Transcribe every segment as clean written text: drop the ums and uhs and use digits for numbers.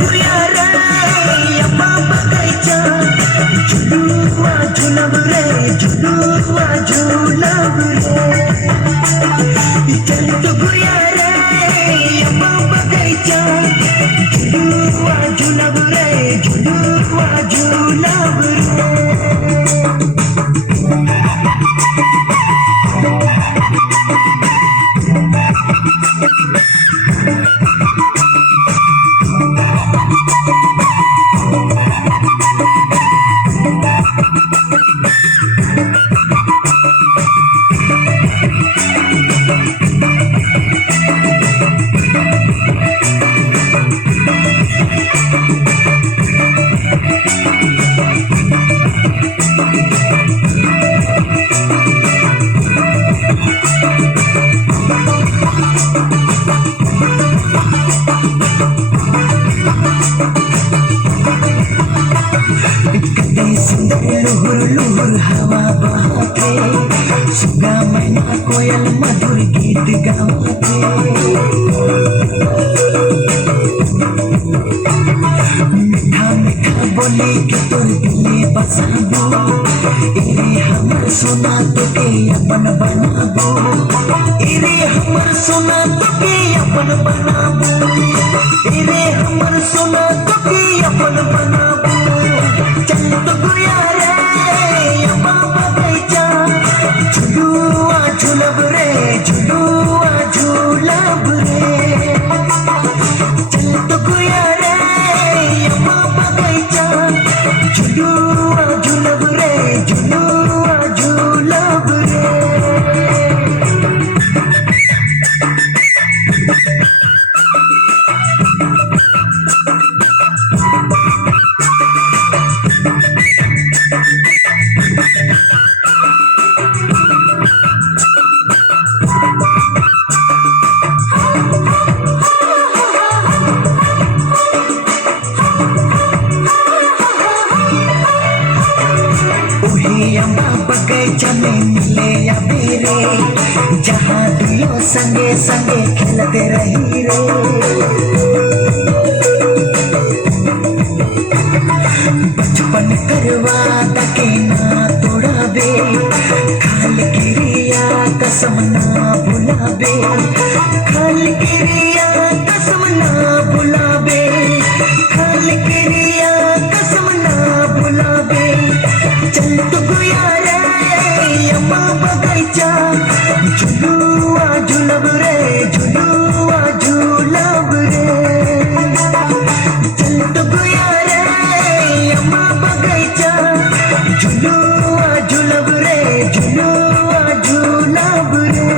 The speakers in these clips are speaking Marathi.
गुया रे अम्मा बगैचा झुलुआ झुलब रे झुलुआ झुलब रे चल तो गुया रे अम्मा बगैचा झुलुआ झुलब रे झुलुआ झुलब रे लुहुर हवा बहाके सुगा मैना कोयल मधुर गीत गाके मीठा मीठा बोले के तोर दिले बसाबो एरे हमर सोना तो के अपन बनाबो एरे हमर सोना तो के अपन बनाबो एरे हमर सोना तो के अपन बनाबो चल तो गुया रे अम्मा बगैचा झुलुआ झुलब रे झुलुआ झुलब रे चल तो गुया रे अम्मा बगैचा झुलुआ झुलब रे झुलुआ झुलब रे अम्मा बगैचा में मिले या बेरे जहाँ दुयो संगे संगे खेलते रही रे बचपन करवा तके ना तोड़ाबे खाल क्रिया कसम ना भुलाबे खाल क्रिया कसम ना भुलाबे खाल क्रिया कसम ना भुलाबे चल तो गुया रे अम्मा बगैचा झुलुआ झुलब रे झुलुआ झुलब रे चल तो गुया रे अम्मा बगैचा झुलुआ झुलब रे झुलुआ झुलब रे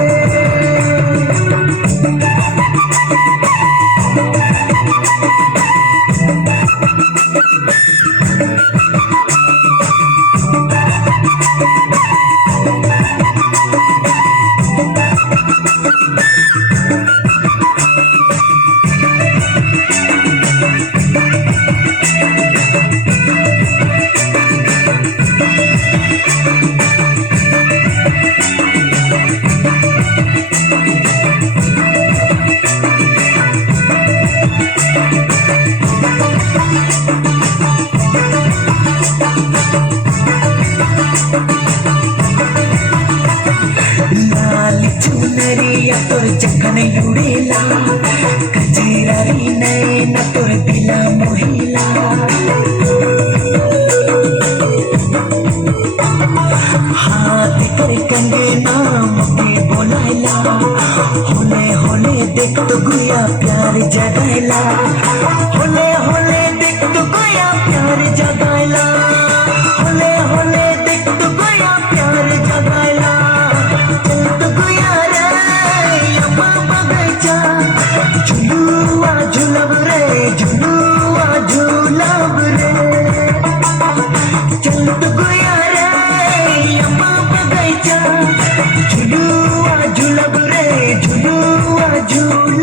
चुनरिया तोर जखन उड़ेला कचरारी नैना तोर दिला मोहिला हाथ कर कंगना मुके बोलाइला होले होले देख तो गुया प्यार जगाइला होले होले देख तो गुया प्यार जगाइला होले होले देख तो गुया प्यार जगाइला चल तो गुया झुलुआ झुलब रे झुलुआ झुलब रे चल तो गुया रे अम्मा बगैचा झुलुआ झुलब रे झुलुआ झुलब